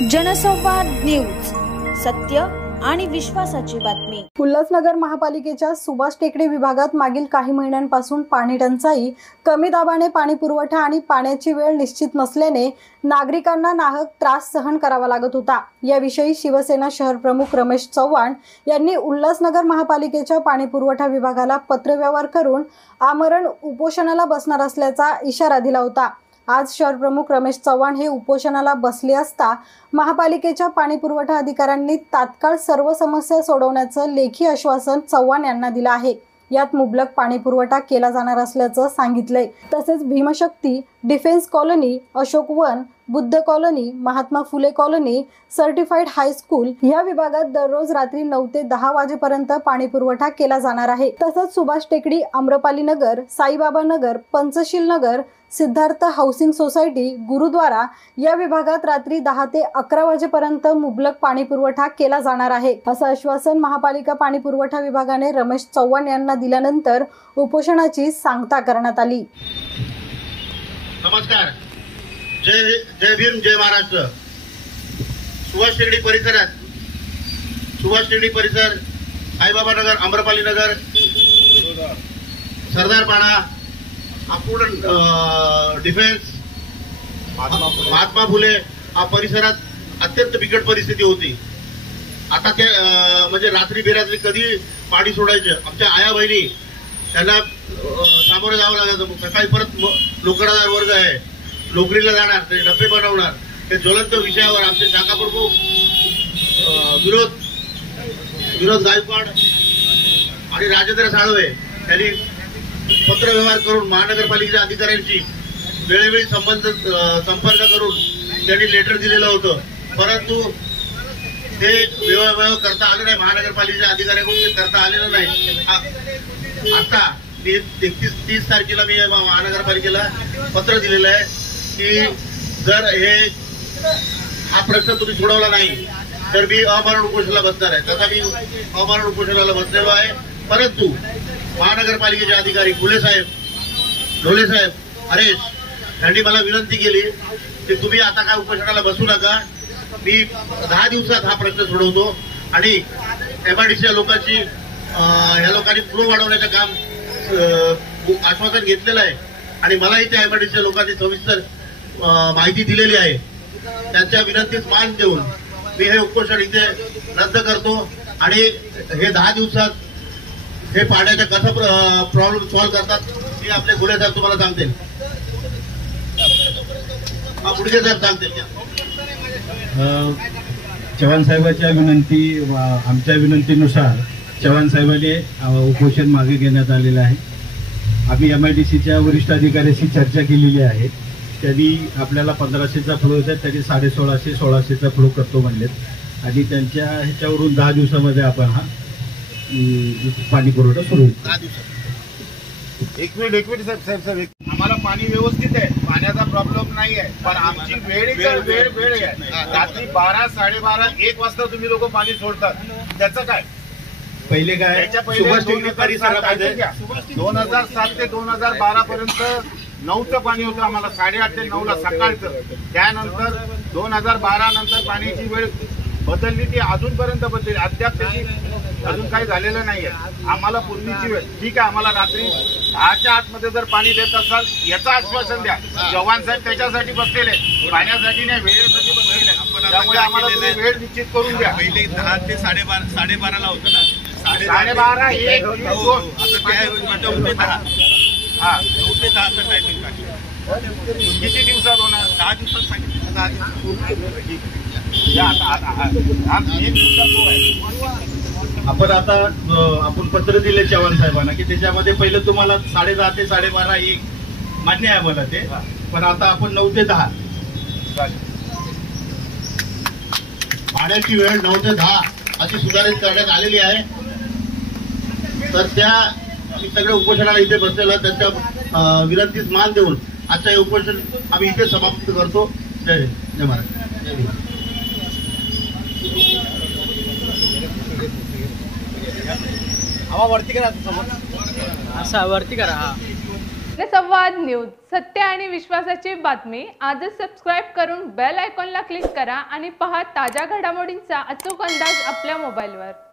जनसंवाद न्यूज, सत्य आणि विश्वासाची बातमी। उल्हासनगर महापालिकेच्या सुभाष टेकडी विभागात मागील काही महिन्यांपासून पाणी टंचाई, कमी दाबाने पाणी पुरवठा आणि पाण्याची वेळ निश्चित नसल्याने नागरिकांना नाहक त्रास सहन करावा लागत होता। याविषयी शिवसेना शहर प्रमुख रमेश चव्हाण यांनी उल्हासनगर महापालिकेच्या पाणी पुरवठा विभागाला पत्रव्यवहार करून आमरण उपोषणाला बसणार असल्याचा इशारा दिला होता। आज शहर प्रमुख रमेश चव्हाण हे उपोषणाला बसले असता महापालिकेच्या पाणी पुरवठा अधिकाऱ्यांनी तात्काळ सर्व समस्या सोडवण्याचं लेखी आश्वासन चव्हाण यांना दिलं आहे। यात मुबलक पाणी पुरवठा केला जाणार असल्याचं सांगितलंय। तसेच Bhimshakti, defence colony, Ashok Van, Buddha colony, Mahatma Phule colony, certified high school या विभागात दररोज रात्री 9 ते 10 वाजेपर्यंत पाणी पुरवठा केला जाणार आहे। तसंच सुभाष टेकडी, आम्रपाली नगर, साईबाबा नगर, पंचशील नगर, सिद्धार्थ हाऊसिंग सोसायटी, गुरुद्वारा या विभागात रात्री 10 ते 11 वाजेपर्यंत मुबलक पाणी पुरवठा केला जाणार आहे, असं आश्वासन महापालिका पाणी पुरवठा विभागाने रमेश चव्हाण यांना दिल्यानंतर उपोषणाची सांगता करण्यात आली। नमस्कार, जय भीम, जय महाराष्ट्र। सुभाष टेकडी परिसर, साईबाबा नगर, आम्रपाली नगर, सरदार पाड़ा, अपूर्ण डिफेन्स, महात्मा फुले हा परिसरात अत्यंत बिकट परिस्थिती होती। आता ते म्हणजे रात्री बेरात्री कधी पाणी सोडायचं, आमच्या आया बहिणी त्यांना सामोरं जावं लागायचं। सकाळी परत नोकरदार वर्ग आहे, नोकरीला जाणार, ते डबे बनवणार, ते ज्वलंत विषयावर आमचे शाखा प्रमुख विनोद गायकवाड आणि राजेंद्र साळवे यांनी पत्रव्यवहार करून महानगरपालिकेच्या अधिकाऱ्यांशी वेळोवेळी संपर्क करून त्यांनी लेटर दिलेलं होतं, परंतु ते व्यवहार करता आले नाही। महानगरपालिकेच्या अधिकाऱ्यांकडून ते करता आलेलं नाही। आता 30 तारखेला मी महानगरपालिकेला पत्र दिलेलं आहे की जर हा प्रश्न तुम्ही सोडवला नाही तर मी अमरण उपोषणाला बसणार आहे। तसा मी अमरण उपोषणाला बसलेलो आहे, परंतु महानगरपालिकेचे अधिकारी ढोले साहेब, हरेश यांनी मला विनंती केली की तुम्ही आता काय उपोषणाला बसू नका, मी 10 दिवसात हा प्रश्न सोडवतो आणि एमआयडीसीच्या लोकांची ह्या लोकांनी फ्लो वाढवण्याचं काम आश्वासन घेतलेलं आहे आणि मलाही त्या एमआयडीसीच्या लोकांनी सविस्तर माहिती दिलेली आहे। त्यांच्या विनंतीस मान देऊन मी हे उपोषण इथे रद्द करतो आणि हे 10 दिवसात हे पाण्याचा कसा प्रॉब्लेम सॉल्व्ह करतात हे आपले गुले साहेब तुम्हाला सांगतील, गुडगे साहेब सांगतील। चव्हाण साहेबांच्या आमच्या विनंतीनुसार चव्हाण साहेबांनी उपोषण मागे घेण्यात आलेलं आहे। आम्ही एमआयडीसीच्या वरिष्ठ अधिकाऱ्यांशी चर्चा केलेली आहे। त्यांनी आपल्याला 1500चा फ्लो होता, त्यांनी 1650, 1600चा फ्लो करतो म्हणलेत आणि त्यांच्या ह्याच्यावरून 10 दिवसामध्ये आपण हा पाणी पुरवठा सुरू होईल। 10 दिवसात। एक मिनिट साहेब, आम्हाला पाणी व्यवस्थित आहे, पाण्याचा प्रॉब्लेम नाही आहे, पण आमची वेळ आहे। रात्री 12, 12:30, 1 वाजता तुम्ही लोक पाणी सोडतात, त्याचं काय? पहिले काय सुभाष टेकडी परिसरामध्ये 2007 ते 2012 पर्यंत 9चं पाणी होतं आम्हाला, 8:30 ते 9ला सकाळचं। त्यानंतर 2012 नंतर पाण्याची वेळ बदलली, ती अजूनपर्यंत बदलली, अद्याप त्याची अजून काही झालेलं नाहीये। आम्हाला पूर्वीची वेळ ठीक आहे, आम्हाला रात्री 10च्या आतमध्ये जर पाणी देत असाल याचं आश्वासन द्या। जवान साहेब त्याच्यासाठी बसलेले, पाण्यासाठी नाही, वेळेसाठी बसलेले, त्यामुळे आम्हाला तुम्ही वेळ निश्चित करून द्या। पहिले 10 ते 12:30ला होतं ना, 12:30, 1, 2, हा 9 ते 10चा टायमिंग किती दिवसात होणार? 10 दिवसात सांगितलं, 10 दिवसात। आपण पत्र दिले चव्हाण साहेबांना की त्याच्यामध्ये पहिलं तुम्हाला 10:30 ते 12:30, 1 मान्य आहे मला ते, पण आता आपण 9 ते 10 पाण्याची वेळ 9 ते 10 अशी सुधारित करण्यात आलेली आहे। तर त्या सगळ्या उपोषणाला इथे बसलेला त्यांच्या विनंतीस मान देऊन आजचं हे उपोषण आम्ही इथे समाप्त करतो। जय महाराज। वरती करा, असा वरती करा। संवाद न्यूज, सत्य आणि विश्वासाची बातमी. आजच सबस्क्राइब करून बेल आयकॉनला क्लिक करा आणि पहा ताज्या घडामोडींचा अचूक अंदाज आपल्या मोबाईलवर.